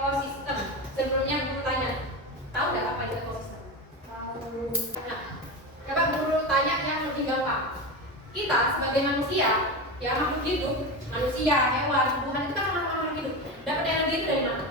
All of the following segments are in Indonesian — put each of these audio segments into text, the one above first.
ekosistem. Sebelumnya guru tanya, tahu nggak apa itu ekosistem? Nah, coba guru tanya yang lebih gampang. Kita sebagai manusia, ya makhluk hidup, manusia, hewan, tumbuhan itu kan sama-sama makhluk hidup. Dapat energi itu dari mana?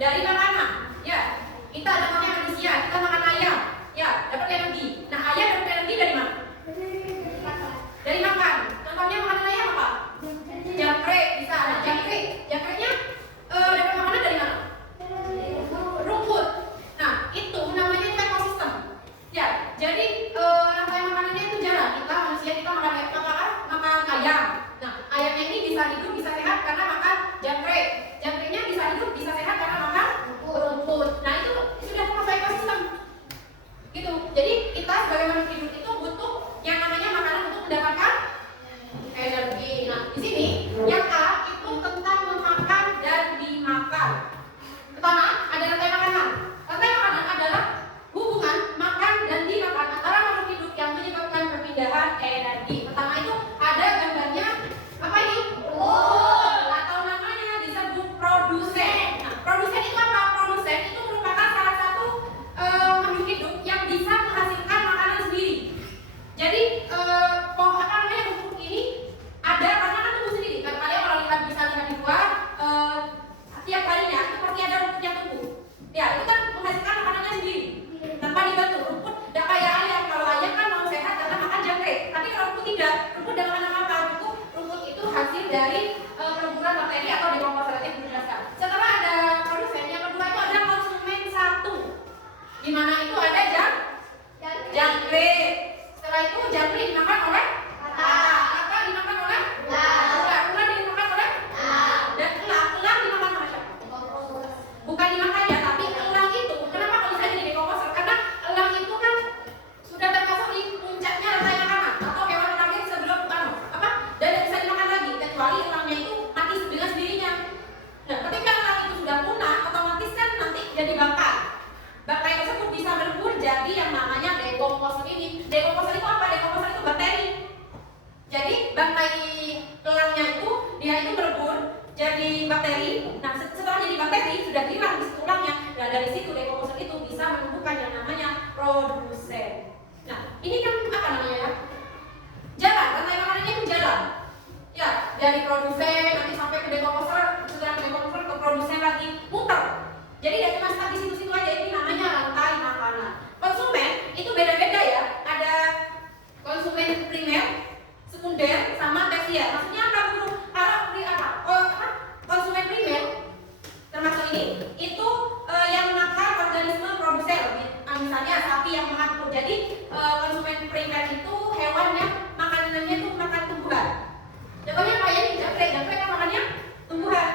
Dari makanan. Ya, kita namanya manusia, kita makan ayam. Ya, dapat energi. Nah, ayam dapat energi dari mana? Dari makan. Contohnya makanan ayam apa? Jangkrik bisa. Nah, jangkriknya dapat makanan dari mana? Rumput. Nah, itu namanya ekosistem. Ya, jadi rantai makanannya itu jarang. Kita manusia kita makan ayam. Nah, ayamnya ini bisa hidup, bisa sehat karena makan jangkrik. Jangkriknya bisa hidup, bisa sehat karena makan rumput. Nah, itu sudah termasuk ekosistem. Gitu. Jadi kita sebagai makhluk hidup itu butuh yang namanya makanan untuk mendapatkan energi. Nah, di sini yang A itu tentang memakan dan dimakan. Pertama, ada rantai makanan. Rantai makanan adalah hubungan makan dan dimakan antara makhluk hidup yang menyebabkan perpindahan energi. Pertama itu ada gambarnya apa ini? Atau namanya disebut produsen. Nah, produsen itu apa? Produsen itu merupakan salah satu makhluk hidup yang bisa menghasilkan makanan sendiri. Jadi rumput ini ada karena kan tumbuh sendiri. Kan kalian kalau bisa lihat di luar tiap harinya itu pasti ada rumput yang tumbuh. Ya, itu kan menghasilkan makanannya sendiri tanpa dibantu. Rumput tidak kayak ayam. Kalau ayam kan mau sehat karena makan jangkrik. Tapi kalau rumput tidak, rumput tidak makan apa-apa. Rumput itu hasil dari peleburan bakteri atau dekomposasi yang dijelaskan. Setelah ada produsen, yang kedua itu ada konsumen satu, di mana itu ada jangkrik. Setelah itu jangkrik dimakan oleh apa dimakan oleh ular dimakan oleh dan elang dimakan oleh siapa? Bukan dimakan ya, tapi elang itu kenapa kalau misalnya jadi dekomposer? Karena elang itu kan sudah termasuk di puncaknya rantai makanan atau hewan terakhir sebelum dan tidak bisa dimakan lagi kecuali elangnya itu mati dengan sendirinya. Nah, ketika elang itu sudah punah, otomatis kan nanti jadi bangkai. Bangkai tersebut bisa melebur jadi yang namanya dekomposer ini. Dekomposer itu apa? Dekomposer itu bakteri. Jadi bangkai elangnya itu dia itu melebur jadi bakteri. Nah, setelah jadi bakteri sudah hilang di situ elangnya. Nah, dari situ dekomposer itu bisa menumbuhkan yang namanya produsen. Nah, ini kan apa namanya ya? Jalan, rantai makanannya itu jalan. Ya, dari produsen nanti sampai ke dekomposer, setelah ke dekomposer ke produsen lagi, muter. Jadi tidak cuma stuck di situ-situ aja, ini namanya rantai makanan. Konsumen itu beda-beda ya. Ada konsumen primer, sekunder, sama tersier. Maksudnya apa, Guru? Kalau konsumen primer termasuk ini, itu yang makan organisme produser. Misalnya sapi yang makan telur. Jadi konsumen primer itu hewan yang makanannya itu makan tumbuhan. Contohnya kayak ini jangkrik kan makannya tumbuhan.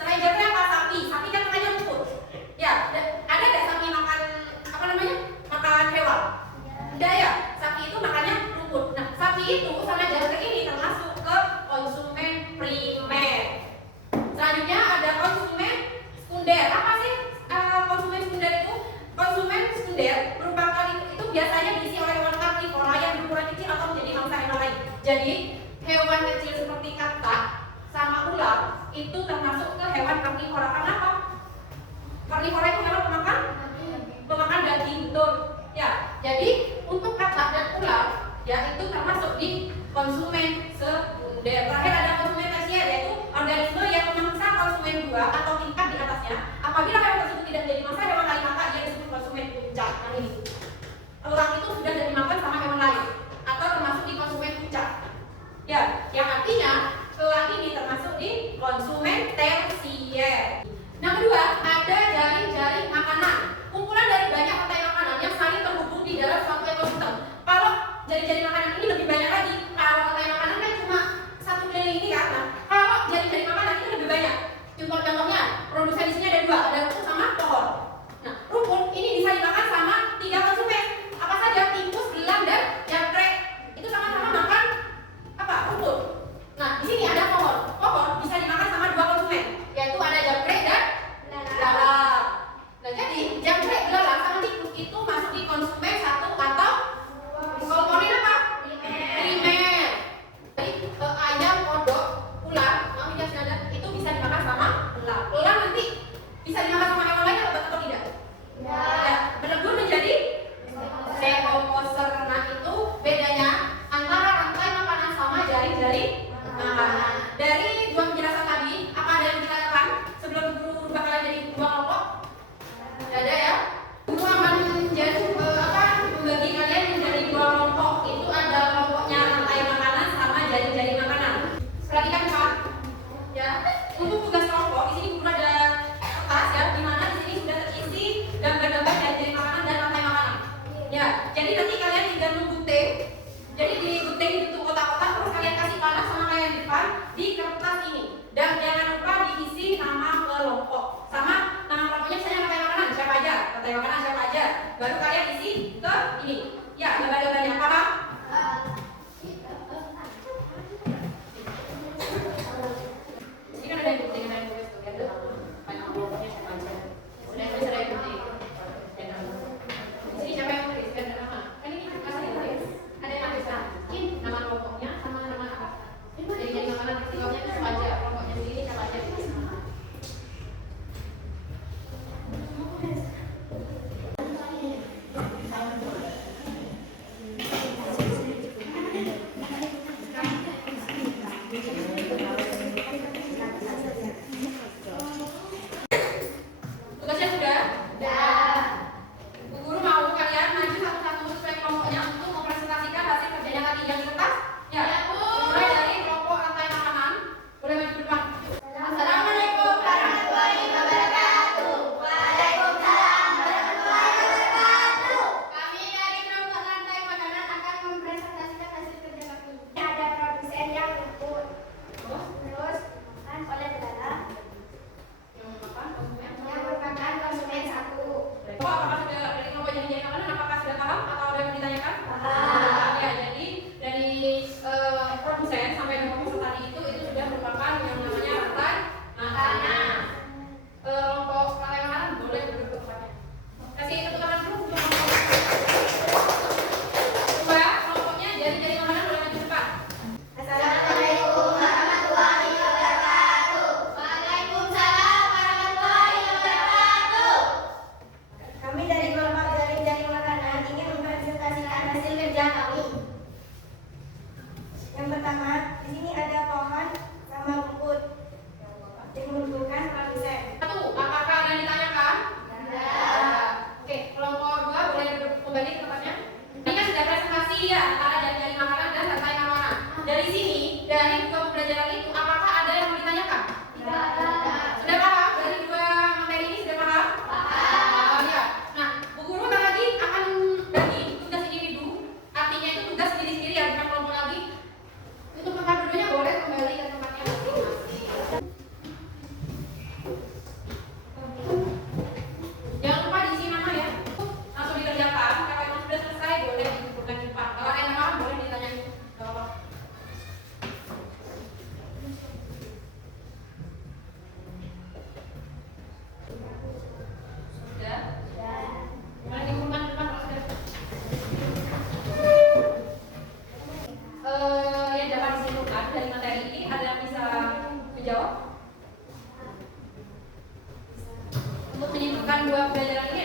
Selain jangkrik apa? Sapi kan makannya rumput. Ya, ada nggak sapi makan makan hewan? Tidak ya, sapi itu makannya rumput. Nah, sapi itu sama jangkrik ini termasuk ke konsumen primer. Selanjutnya ada konsumen sekunder. Apa sih konsumen sekunder itu? Konsumen sekunder merupakan itu biasanya diisi oleh hewan karnivora yang berukuran kecil atau menjadi mangsa hewan lain. Jadi hewan kecil seperti katak sama ular itu termasuk ke hewan karnivora. Karena apa? Karnivora itu hewan pemakan daging, betul. Ya, jadi untuk katak dan ular ya itu termasuk di konsumen sekunder. Terakhir ada konsumen tersier, yaitu organisme yang memangsa konsumen dua atau tingkat di atasnya. Apabila hewan tersebut tidak menjadi mangsa hewan lain, maka dia disebut konsumen puncak. Yang ini, elang itu sudah dimakan sama hewan lain atau termasuk di konsumen puncak. Ya, yang artinya elang ini termasuk di konsumen tersier. Yang kedua, ada jaring-jaring makanan. Kumpulan dari banyak rantai makanan yang saling terhubung di dalam suatu ekosistem. Kalau jaring-jaring makanan ini lebih banyak lagi. Kalau rantai makanan kan cuma satu keliling ini kan. Nah, kalau jaring-jaring makanan ini lebih banyak. Contohnya, produsen di sini ada dua, ada rumput sama pohon. Nah, rumput ini bisa dimakan sama 3 konsumen. Apa saja? Tikus, elang, dan jangkrik. Itu sama-sama makan rumput. Nah, di sini ada pohon. Pohon bisa dimakan sama 2 konsumen, yaitu dua pelajaran